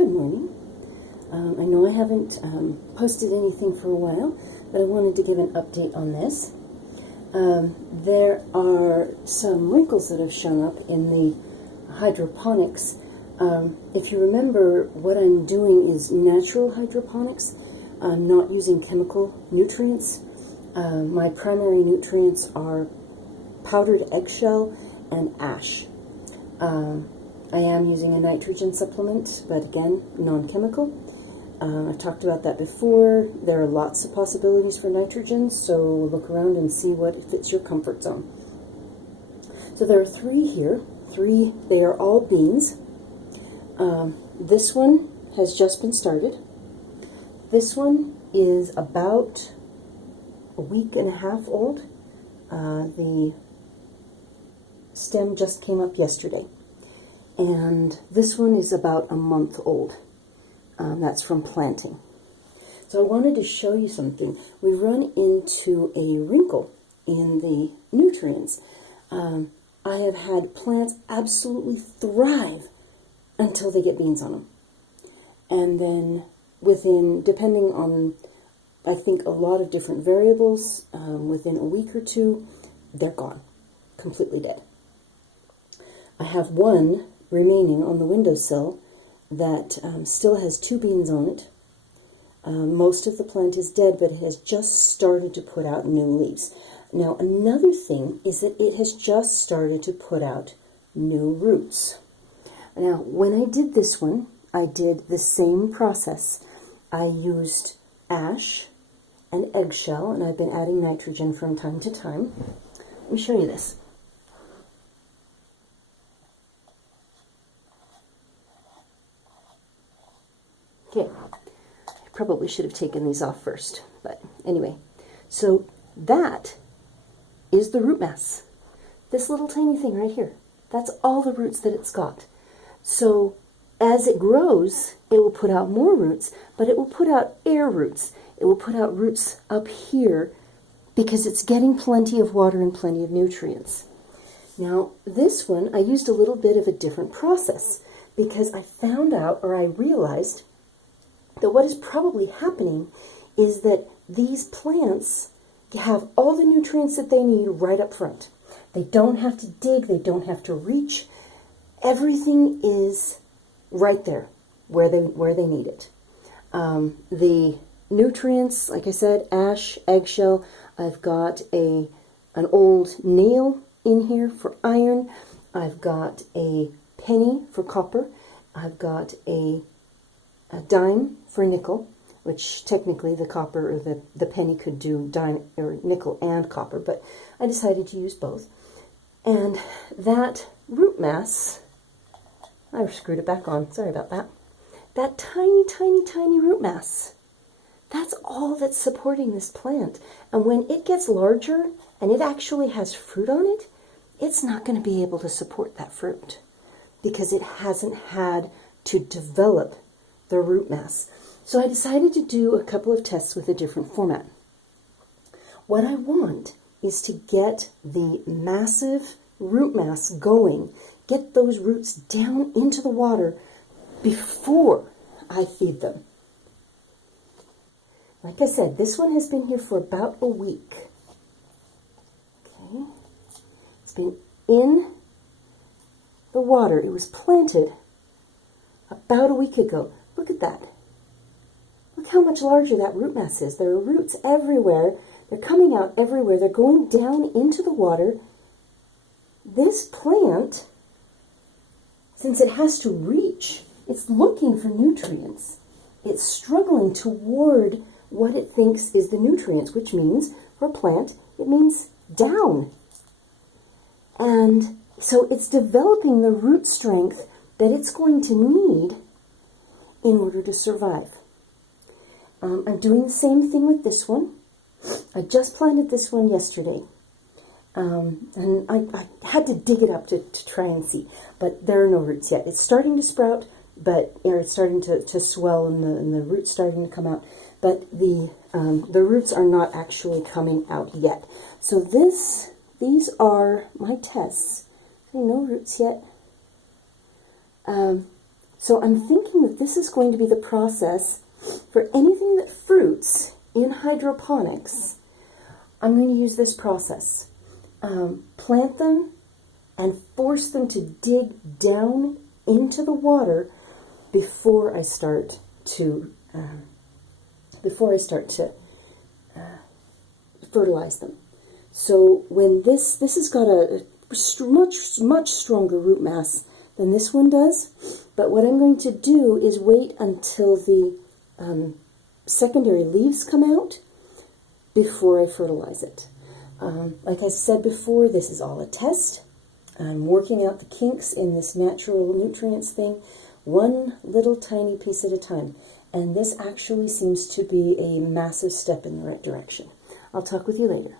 Good morning. I know I haven't posted anything for a while, but I wanted to give an update on this. There are some wrinkles that have shown up in the hydroponics. If you remember, what I'm doing is natural hydroponics. I'm not using chemical nutrients. My primary nutrients are powdered eggshell and ash. I am using a nitrogen supplement, but again, non-chemical. I've talked about that before. There are lots of possibilities for nitrogen, so look around and see what fits your comfort zone. So there are three here. They are all beans. This one has just been started. This one is about a week and a half old. The stem just came up yesterday. And this one is about a month old. That's from planting. So I wanted to show you something. We run into a wrinkle in the nutrients. I have had plants absolutely thrive until they get beans on them. And then depending on, I think, a lot of different variables, within a week or two, they're gone, completely dead. I have one remaining on the windowsill that still has 2 beans on it. Most of the plant is dead, but it has just started to put out new leaves. Now, another thing is that it has just started to put out new roots. Now, when I did this one, I did the same process. I used ash and eggshell, and I've been adding nitrogen from time to time. Let me show you this. Okay, I probably should have taken these off first, but anyway. So that is the root mass. This little tiny thing right here. That's all the roots that it's got. So as it grows, it will put out more roots, but it will put out air roots. It will put out roots up here because it's getting plenty of water and plenty of nutrients. Now, this one, I used a little bit of a different process because I found out, or I realized, that what is probably happening is that these plants have all the nutrients that they need right up front. They don't have to dig, they don't have to reach. Everything is right there where they need it. The nutrients, like I said, ash, eggshell. I've got an old nail in here for iron. I've got a penny for copper. I've got a dime for nickel, which technically the copper or the penny could do dime or nickel and copper, but I decided to use both. And that root mass, I screwed it back on, sorry about that. That tiny, tiny, tiny root mass, that's all that's supporting this plant. And when it gets larger and it actually has fruit on it, it's not going to be able to support that fruit because it hasn't had to develop the root mass. So I decided to do a couple of tests with a different format. What I want is to get the massive root mass going, get those roots down into the water before I feed them. Like I said, this one has been here for about a week. Okay, it's been in the water. It was planted about a week ago. Look at that. Look how much larger that root mass is. There are roots everywhere. They're coming out everywhere. They're going down into the water. This plant, since it has to reach, it's looking for nutrients. It's struggling toward what it thinks is the nutrients, which means, for a plant, it means down. And so it's developing the root strength that it's going to need in order to survive. I'm doing the same thing with this one. I just planted this one yesterday. And I had to dig it up to try and see, but there are no roots yet. It's starting to sprout, but it's starting to swell and the roots starting to come out. But the roots are not actually coming out yet. So these are my tests. No roots yet. So I'm thinking that this is going to be the process for anything that fruits in hydroponics. I'm going to use this process. Plant them and force them to dig down into the water before I start to fertilize them. So when this has got a much stronger root mass than this one does, but what I'm going to do is wait until the secondary leaves come out before I fertilize it. Like I said before, this is all a test. I'm working out the kinks in this natural nutrients thing, one little tiny piece at a time. And this actually seems to be a massive step in the right direction. I'll talk with you later.